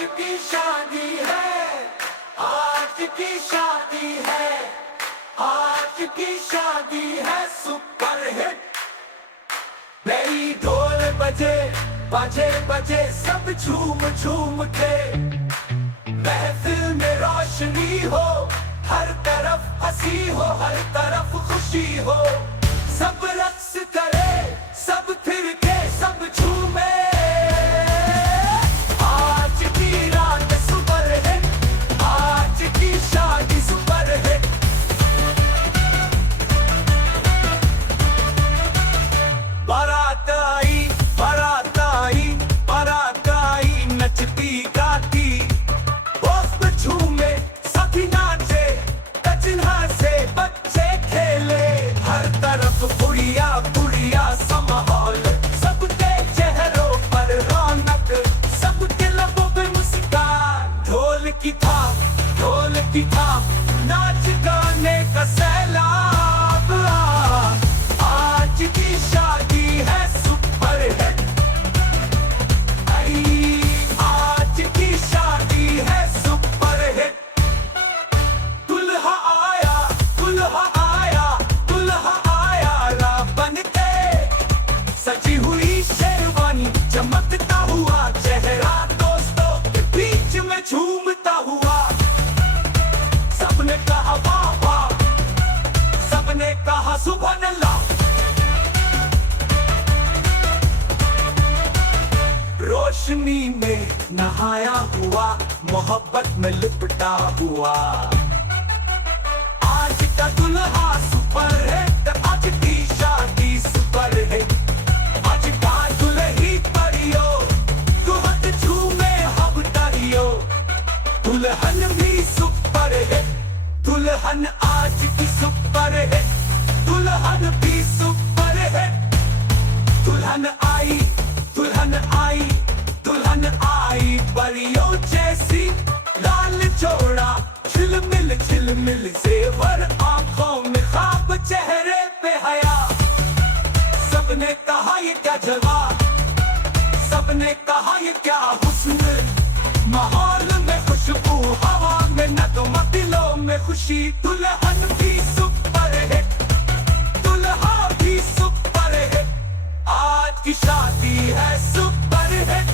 की शादी है, आज की शादी है, आज की शादी है सुपर हिट। नई ढोल बजे बजे बजे सब झूम झूम के, महफिल में रोशनी हो, हर तरफ हंसी हो, हर तरफ खुशी हो, सब रक्स करे, सब थिरके, सब झूमे। आज की रात सुपर हिट, आज की शादी सुपर हिट। बारात आई, बारात आई, बारात आई, नचती गाती, दोस्त झूमे, सभी नाचे, कचना से बच्चे खेले, हर तरफ बुढ़िया बुढ़िया सा माहौल, सबके चेहरों पर रौनक, सबके लबों पे मुस्कान। ढोल की थाप, ढोल की थाप, नाच गाने का सैलाब। आज की शादी है सुपर हिट, आज की शादी है सुपर हिट। दुल्हा आया, दुल्हा आया, दुल्हा आया रा बनके, सजी हुई शेरवानी, चमकता हुआ चेहरा, दोस्तों के बीच में झूमता हुआ। सबने कहा वाह वाह, सबने कहा सुभान अल्लाह। रोशनी में नहाया हुआ, मोहब्बत में लिपटा हुआ, आज का दुल्हा सुपर हिट, आज की शादी सुपर हिट। आज का दुल्ही परियो, दुहत झूमे हम तारियो, दुल्हन भी सुपर हिट, दुल्हन आज की सुपर हिट, दुल्हन भी सुपर हिट। दुल्हन आई, दुल्हन आई, दुल्हन आई, परियों जैसी, लाल जोड़ा, झिलमिल जेवर आंखों में ख्वाब, चेहरे पे हया। सबने कहा ये क्या जलवा, सबने कहा ये क्या हुस्न, माहौल में खुशबू, हवा में नगमा, दिलों में खुशी। दुल्हन भी सुपर हिट, दुल्हा भी सुपर हिट, आज की शादी है सुपर हिट,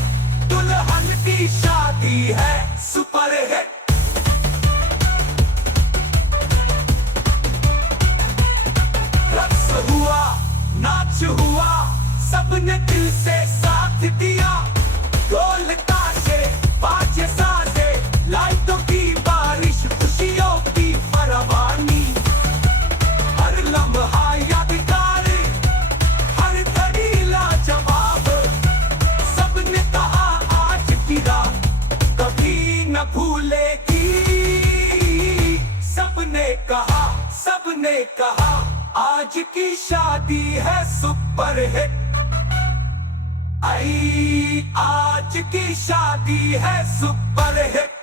दुल्हन की शादी है सुपर हिट। रक्स हुआ, नाच हुआ, सबने दिल से साथ दिया, ढोल ताशे बाजे साजे, लाइटों की बारिश, खुशियों की फरवानी, हर लम्हा यादगार, हर घड़ी लाजवाब। सबने कहा आज की रात कभी न भूलेगी, सबने कहा आज की शादी है सुपर हिट। आज की शादी है सुपर हिट।